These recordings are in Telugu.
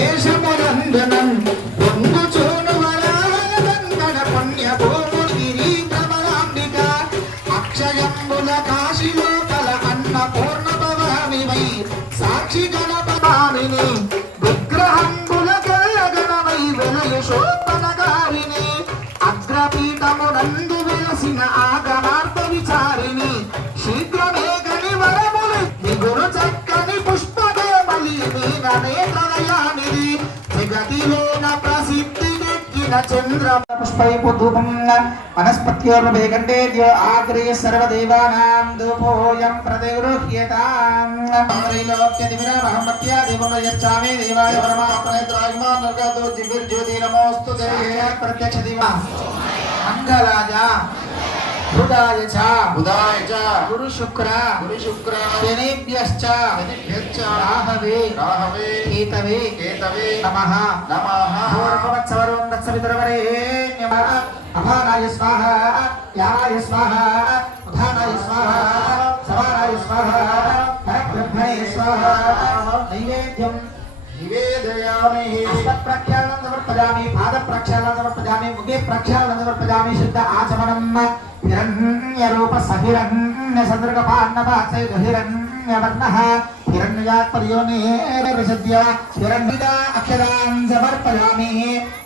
మీరాగ్రదేశమునందనం పొంగుచూను వరాలందన పుణ్యభూముగిరి ప్రబలాంబిక అక్షయంబుల కాశీలో కల అన్నపూర్ణ భవామివై సాక్షి గణపవామిని విగ్రహంబుల గణగణమై వెలయశోత్తనగారిని అగ్రపీఠమునందు వెలసిన ఆగమార్థ విచారిణి శీఘ్రమే గని వరములు దిగురు చక్కని పుష్పదేవలి నేత్రదయానిది జగతిలోన ప్రసిద్ధికెక్కిన చంద్ర పుష్పైపు ధూపం వనస్పత్యోర్వేగండే ఆగ్రే సర్వదేవానాం ధూపోయం ప్రతిగృహ్యతాం త్రైలోక్యదివిరమహమత్య దేవమయచ్చామి దేవాయ పరమాత్మనేత్రాయమాన్ నర్గతో జివిర్జ్యోతి నమోస్తుతే ప్రత్యక్ష దివా మంగళాయ బుధాయ చ గురు శుక్ర శనిభ్యశ్చ రాహవే కేతవే నమః పూర్వవత్సవరం దత్సవితరవరేణ్యం అభానాయ స్వాహ యాయ స్వాహ ఉధానాయ స్వాహ సమానాయ స్వాహ పరబ్రహ్మణే స్వాహ నైవేద్యం నివేదయామి అస్మత్ప్రక్షాళనం సమర్పయామి పాదప్రక్షాళనం సమర్పయామి ముఖే ప్రక్షాళనం సమర్పయామి శుద్ధ ఆచమనం హిరణ్యరూప సహిరణ్య సందృగపాన్నపాక్షై హిరణ్యవర్ణః హిరణ్యాత్పర్యోనే విశద్య హిరణ్యద అక్షరాన్ సమర్పయామి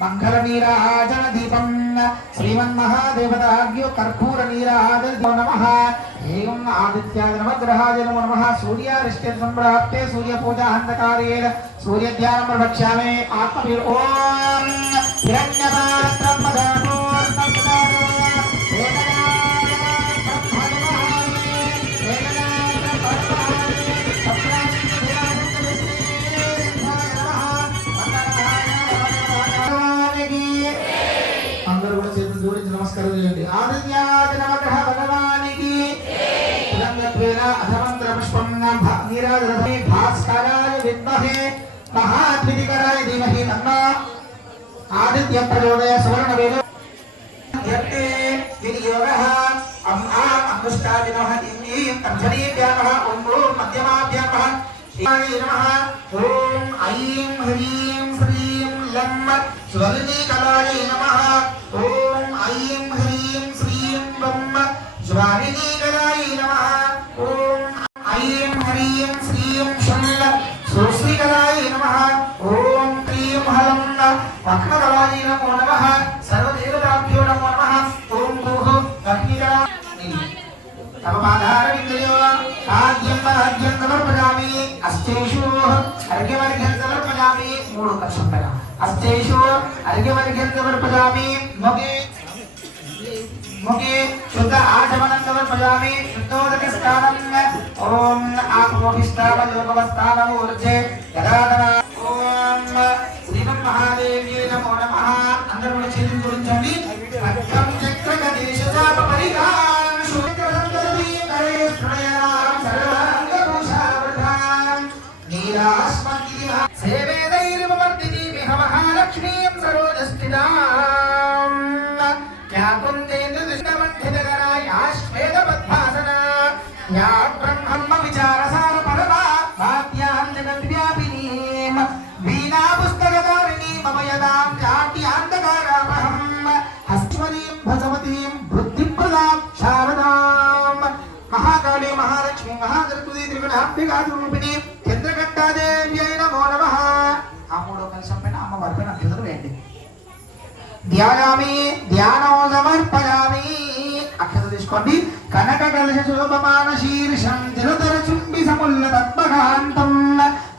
మంగళ నీరాజన దీపం శ్రీమన్మహాదేవతాగ్యో కర్పూర నీరాజనో నమః ఏం ఆదిత్యాయ నవగ్రహాయ నమో నమః సూర్యారిష్టే సంప్రాప్తే సూర్యపూజాహంతకారేణ సూర్యధ్యానం ప్రవక్ష్యామి ఆత్మవీర్ ఓం హిరణ్యపాత్రం మదపూర్ణముదారో నమస్కారం చేయండి ఆదిత్యాయ నమః భగవానికి అధమంత్ర పుష్పం నీరాజనమే భాస్కరాయ విద్మహే మహాద్వితికరాయ ధీమహి తన్నో ఆదిత్య ప్రచోదయ సువర్ణ వేద యత్తే వినియోగః అంగుష్టాది నమః ఇంద్రీం తర్జనీభ్యాః ఓం మధ్యమాభ్యాః నమః ఓం ఐం హ్రీం శ్రీం లం స్వర్ణీకలాయ నమః ఓం ఐం హ్రీం శ్రీం లం స్వర్ణీకలాయ నమః ఓం ఐం హ్రీం శ్రీం శుల్ల సుశ్రీకలాయ నమః ఓం క్లీం హలం వక్రకలాయ నమో నమః సర్వదేవతాభ్యో నమో నమః ఓం భూః అగ్నికలాయ తమపాదారవిందయో ఆద్యం ఆద్యం సమర్పయామి అష్టేషు అర్ఘ్యమర్ఘ్యం సమర్పయామి మూడు కర్షంతగా అష్టేషు అర్ఘ్యమర్ఘ్యం సమర్పయామి ముఖే శుద్ధ ఆచమనం సమర్పయామి శుద్ధోదక స్నానం ఓం ఆత్మోహిష్టావయోగవస్థానం ఊర్జే యదాదన ఓం శ్రీమన్మహాదేవ్యై నమో నమః అందరూ కూడా చేతులు జోడించండి అక్కం చక్రక దేశచాప పరిగాన్ శుక్రసంతతి నరేష్ ప్రణయాం సర్వాంగభూషావృతాం నీలాస్మతి సేవేదైర్మవర్తిని మిహ మహాలక్ష్మీం సరోజస్థితాం యా కుందేంద్ర దృష్టవంధితకరాయ ఆశ్వేద పద్మాసన యా బ్రహ్మ విచారసార పరమా వాద్యాం జగద్వ్యాపినీం వీణా పుస్తకధారిణీ మమ యదాం జాట్యాంధకారాపహం హస్వరీం భగవతీం బుద్ధిప్రదాం శారదాం మహాకాళీ మహాలక్ష్మీ మహాసరస్వతీ త్రిగుణాంబికారూపిణి చంద్రఘంటాదేవ్యై నమో నమః ఆ మూడో కలశం పైన అమ్మవారి పైన అక్షతలు వేయండి ధ్యాయామి ధ్యానం సమర్పయామి అక్షతలు తీసుకోండి కనక కలశ శోభమాన శీర్షం తిరుతర చుంబి సముల్ల తత్మకాంతం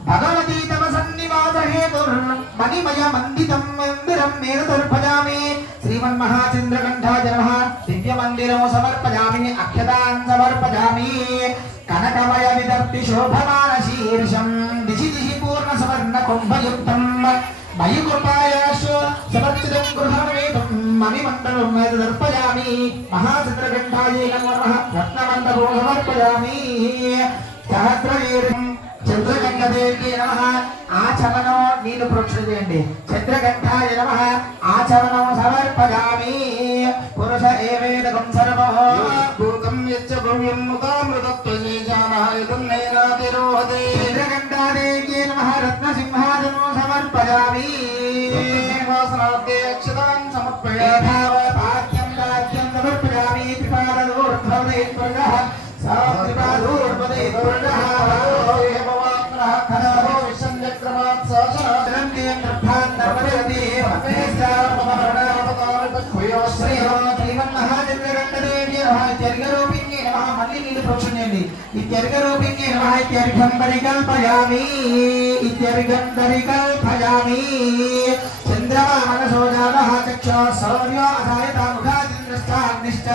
భగవతీ తమ సన్నివాస హేతుర్ మణిమయ మండితం మందిరం మేరుతర్పయామి శ్రీమన్మహాచంద్రకంఠాయ నమః దివ్య మందిరం సమర్పయామి అక్షతాన్ సమర్పయామి కనకమయ విదర్పి శోభమాన శీర్షం దిశి దిశి పూర్ణ సవర్ణ కుంభయుక్తం మయి కృపాయాశు సమర్చితం గృహమేతం మణిమండలం దర్పయామి మహాచంద్రకంఠాయ నమో నమః రత్నమండలం సమర్పయామి సహస్రవీర్యం చంద్రగంగదేవి నమః ఆచమనం నీళ్ళు ప్రోక్షణ చేయండి చంద్రగంఠాయ నమః ఆచమనం సమర్పయామి పురుష ఏవేదకం సర్వః భూతం యచ్చ భవ్యం ముఖామృతత్వజేజామః యుతం నైనాతిరోహతే చంద్రగంఠాదేవి నమః రత్నసింహ पाद्यं राज्यं समर्पयामि त्रिपादोर्ध्वदेवः सात्रिपादोर्ध्वदेवः भवानः खनरो विषण्यक्रमात् शासनं देव प्रधान नर्मदे శ్రీమన్మహాచంద్రగంటదేవి నమః ఇత్యర్ఘరూపిణ్యై నమః మళ్ళీ నీళ్ళు ప్రోక్షణ చేయండి ఇత్యర్ఘరూపిణ్యై నమః ఇత్యర్ఘం పరికల్పయామి ఇత్యర్ఘం పరికల్పయామి చంద్రమా మనసో జాతః చక్షుః సౌర్యో అసాయత ముఖాదింద్రశ్చాగ్నిశ్చ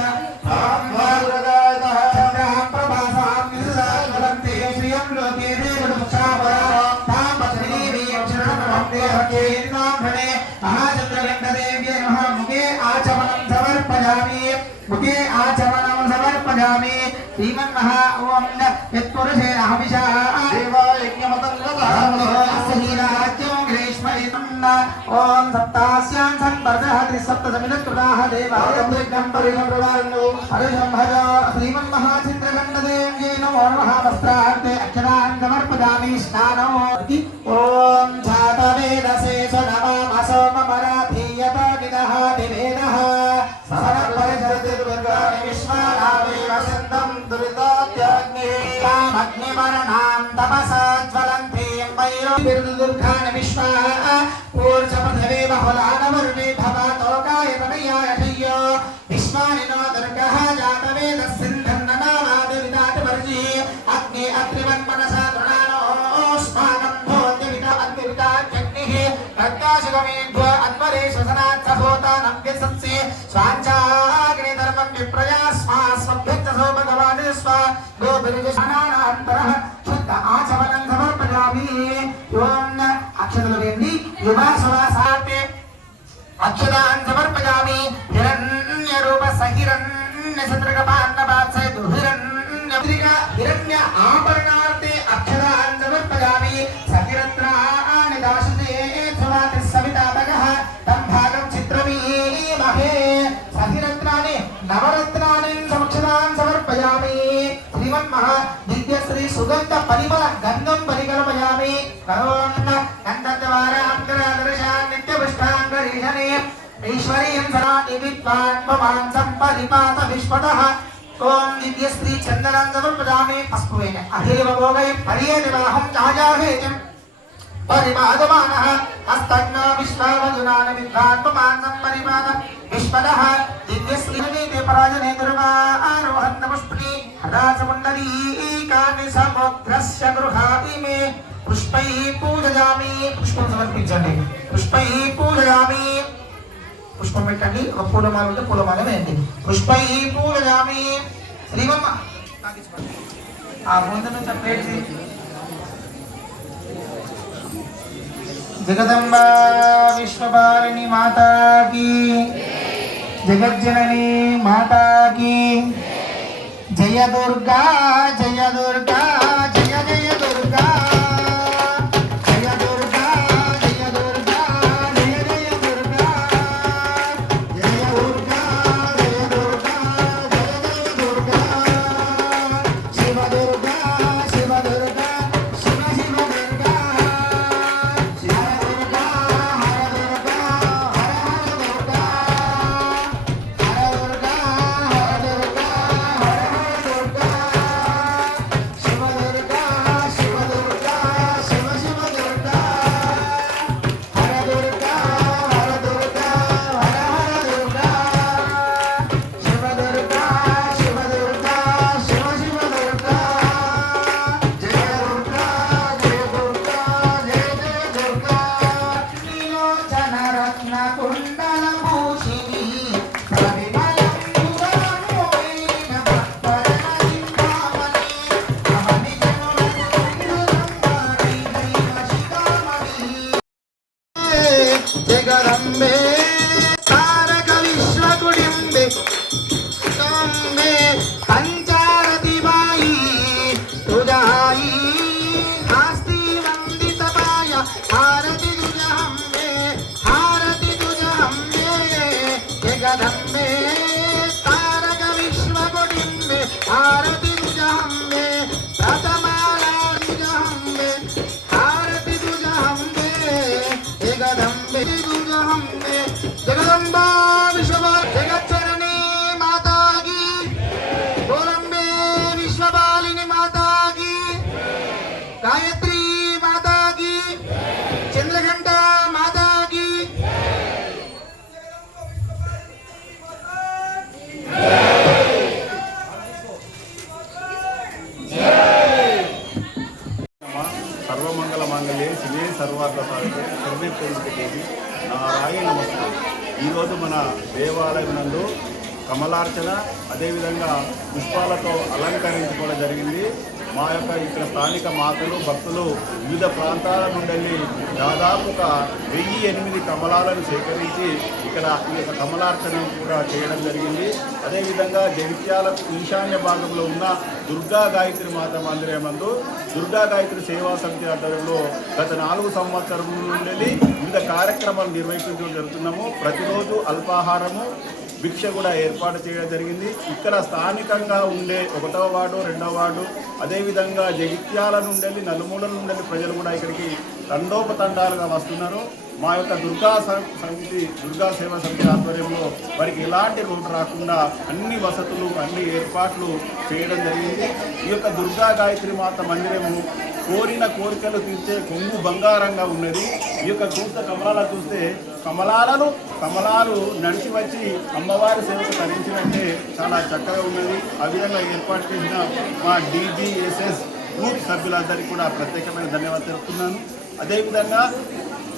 ఆమ్వారుదాయతః చంద్రః ప్రభాసాం నిసదావలంతే శ్రియం లోకే దేవముక్షాపరా తాం పశ్రీవి అక్షరం దేహకేర్నాంభనే మహాచంద్రగంటదేవ్యై నమః ముఖే ఆచమనం సమర్పయామి ముఖే ఆచమనం సమర్పయామి శ్రీమన్మహా ఓం యత్పురుషే అహమిషా ఓం సప్తాస్యాం సంపర్దః త్రిసప్తసమిదకృతాః దేవాయం విఘ్నం పరిణమ్రవాణ్ణు హరిశంభజ శ్రీమన్మహాచంద్రగంటదేవ్యై నమో నమః వస్త్రార్థే అక్షరాన్ సమర్పయామి స్నానో ఓం ఛాతవేదసే నమః సోమమరాధీయత విదః దివేదః సరపరిజతిర్వర్గాని విశ్వానావే వసంతం దురితాత్యాగ్నే కామగ్నివర్ణాం తపసా జ్వలంతీం వైరోర్దుర్గాని విశ్వా పూర్చపథవే బహుళానవర్ణే భవతోకాయ తనయాయ శయ్యో విశ్వాని నో దుర్గః జాతవేద సింధన్ననామాది విదాతవర్జీ అగ్ని అత్రివన్మనసా తృణానోస్మాకం భోత్య విద అగ్నివిదాగ్నిః ప్రకాశగమేభ్య అన్వరే శ్వసనాత్ సహోతానం వ్యసత్సే స్వాంచాగ్ని ధర్మం విప్రయాస్మా స్వభ్యక్తసో భగవాన్ స్వ గోభిర్జనానాంతరః శుద్ధ ఆచమనం సమర్పయామి ఓం అక్షతలు వేయండి యువాసువాసాతే అక్షతాన్ సమర్పయామి హిరణ్య రూప సహిరణ్య శత్రుగపాన్నపాత్సే దుహిరణ్య హిరణ్య ఆభరణార్థే అక్షతాన్ సమర్పయామి సహిరత్రాణి దాశతే స్వాతి సవితాపగః తం భాగం చిత్రమీమహే సహిరత్రాణి నవరత్నాని సమక్షతాన్ సమర్పయామి శ్రీమన్మహా దివ్యశ్రీ సుగంధ పరిమళ గంధం పరికల్పయామి కరోన్న గంధద్వారాంతరాదర్శాన్ నిత్యపుష్పాంగరీషణే ఈశ్వరీయం సనాని విద్వాన్ భవాన్ సంపరిపాత విశ్వతః ఓం దివ్యశ్రీ చందనం సమర్పయామి పస్పువేన అహేవ భోగై పర్యేదివాహం ఛాయాహేయం పరిపాదమానః హస్తజ్ఞ విశ్వావదునాన విద్వాన్ భవాన్ సంపరిపాత విశ్వతః దివ్యశ్రీనిదే పరాజనే దుర్గా ఆరోహన్న పుష్పని హదాసముండలీకాని సముద్రస్య గృహాతి మే పుష్పై పూజయామి పుష్పం సమర్పించండి పుష్పై పూజయామి పుష్పం పెట్టండి ఒక పూలమాల ఉంటే పూలమాల వేయండి పుష్పై పూజయామి శ్రీమమ్మ ఆ ముందు చెప్పేసి జగదంబా విశ్వపాలిని మాతాకి జగజ్జనని మాతాకి జయ దుర్గా జయ దుర్గా జయ జయ దుర్గా జయ దుర్గా జయ దుర్గా జయ జయ దుర్గా జయ దుర్గా జయ దుర్గా జయ జయ దుర్గా శివ దుర్గా శివ దుర్గా శివ శివ దుర్గా జగదంబే తారక విశ్వకుడింబే తంబే పంచారతి బాయి తుజాయి ఆస్తి వందితపాయ హారతి తుజహంబే జగదంబే తారక విశ్వకుడింబే హారతి తుజహంబే ప్రథమారాధిజహంబే హారతి తుజహంబే జగదంబే తుజహంబే శివే సర్వార్థ సాధకే సర్వే దేవి నారాయణ నమస్తే. ఈరోజు మన దేవాలయం నందు కమలార్చన అదేవిధంగా పుష్పాలతో అలంకరించుకోవడం జరిగింది. మా యొక్క ఇక్కడ స్థానిక మాతలు భక్తులు వివిధ ప్రాంతాల నుండి దాదాపు ఒక 1008 కమలాలను సేకరించి ఇక్కడ ఈ యొక్క కమలార్చన కూడా చేయడం జరిగింది. అదేవిధంగా జగిత్యాలకు ఈశాన్య భాగంలో ఉన్న దుర్గా గాయత్రి మాత మందిరం నందు దుర్గా గాయత్రి సేవా సమితి ఆధ్వర్యంలో గత 4 సంవత్సరం నుండి వివిధ కార్యక్రమాలు నిర్వహించడం జరుగుతున్నాము. ప్రతిరోజు అల్పాహారము భిక్ష కూడా ఏర్పాటు చేయడం జరిగింది. ఇక్కడ స్థానికంగా ఉండే 1వ వార్డు 2వ వార్డు అదేవిధంగా జగిత్యాల నుండి నలుమూలల నుండి ప్రజలు కూడా ఇక్కడికి తండోపతండాలుగా వస్తున్నారు. మా యొక్క దుర్గా సేవా సమితి ఆధ్వర్యంలో వారికి ఎలాంటి లోటు రాకుండా అన్ని వసతులు అన్ని ఏర్పాట్లు చేయడం జరిగింది. ఈ యొక్క దుర్గా గాయత్రి మాత మందిరము కోరిన కోరికలు తీర్చే కొంగు బంగారంగా ఉన్నది. ఈ యొక్క చూస్తే కమలాలు చూస్తే కమలాలు నడిచి వచ్చి అమ్మవారి సేవకు తరించినట్టే చాలా చక్కగా ఉన్నది. ఆ విధంగా ఏర్పాటు చేసిన మా DGSS గ్రూప్ సభ్యులందరికీ కూడా ప్రత్యేకమైన ధన్యవాదాలు తెలుపుతున్నాను. అదేవిధంగా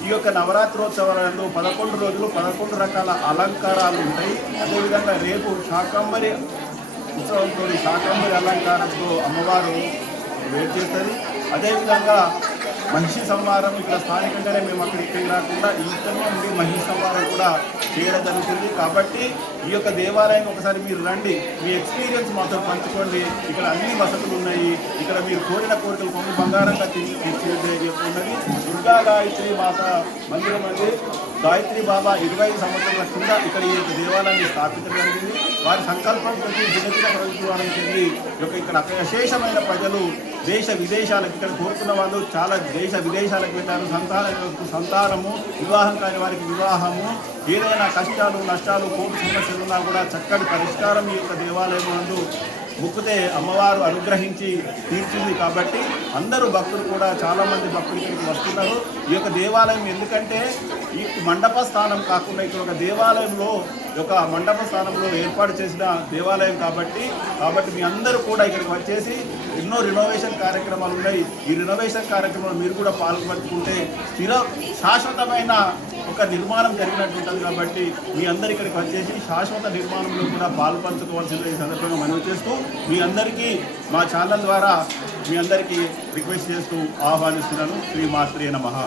ఈ యొక్క నవరాత్రోత్సవాలలో 11 రోజులు 11 రకాల అలంకారాలు ఉంటాయి. అదేవిధంగా రేపు శాకంబరి ఉత్సవంతో శాకంబరి అలంకారంతో అమ్మవారు వేరు చేస్తుంది. అదేవిధంగా మహిషి సంహారం ఇక్కడ స్థానికంగానే మేము ఇక్కడికి రాకుండా ఇక్కడనే ఉండి మహిషి సంహారం కూడా చేయడం జరుగుతుంది. కాబట్టి ఈ యొక్క దేవాలయం ఒకసారి మీరు రండి, మీ ఎక్స్పీరియన్స్ మాతో పంచుకోండి. ఇక్కడ అన్ని వసతులు ఉన్నాయి. ఇక్కడ మీరు కోరిన కోరికలు కొన్ని బంగారంగా తీర్చిదిద్దే ఉన్నది. దుర్గా గాయత్రి మాత మందిరం అనేది గాయత్రి బాబా 25 సంవత్సరాల కింద ఇక్కడ ఈ యొక్క దేవాలయాన్ని స్థాపించడం జరిగింది. వారి సంకల్పంతో దినదిన ప్రభుత్వానికి చెంది ఇక్కడ అశేషమైన ప్రజలు దేశ విదేశాలకు ఇక్కడ కోరుకున్న వాళ్ళు చాలా దేశ విదేశాలకు వెళ్ళారు. సంతానము వివాహం కాని వారికి వివాహము ఏదైనా కష్టాలు నష్టాలు కోర్టు సమస్యలు ఉన్నా కూడా చక్కటి పరిష్కారం ఈ యొక్క దేవాలయం నందు ముక్కితే అమ్మవారు అనుగ్రహించి తీర్చింది. కాబట్టి అందరూ భక్తులు కూడా చాలామంది భక్తులు ఇక్కడికి వస్తున్నారు. ఈ యొక్క దేవాలయం ఎందుకంటే ఈ మండప స్థానం కాకుండా ఇక్కడ ఒక దేవాలయంలో ఒక మండప స్థానంలో ఏర్పాటు చేసిన దేవాలయం కాబట్టి మీ అందరూ కూడా ఇక్కడికి వచ్చేసి ఎన్నో రినోవేషన్ కార్యక్రమాలు ఉన్నాయి. ఈ రినోవేషన్ కార్యక్రమంలో మీరు కూడా పాల్పంచుకుంటే శాశ్వతమైన ఒక నిర్మాణం జరిగినట్టు ఉంటుంది. కాబట్టి మీ అందరు ఇక్కడికి వచ్చేసి శాశ్వత నిర్మాణంలో కూడా పాల్పంచుకోవాల్సిన ఈ సందర్భంగా మనవి చేస్తూ మీ అందరికీ మా ఛానల్ ద్వారా మీ అందరికీ రిక్వెస్ట్ చేస్తూ ఆహ్వానిస్తున్నాను. శ్రీ మాత్రే నమః.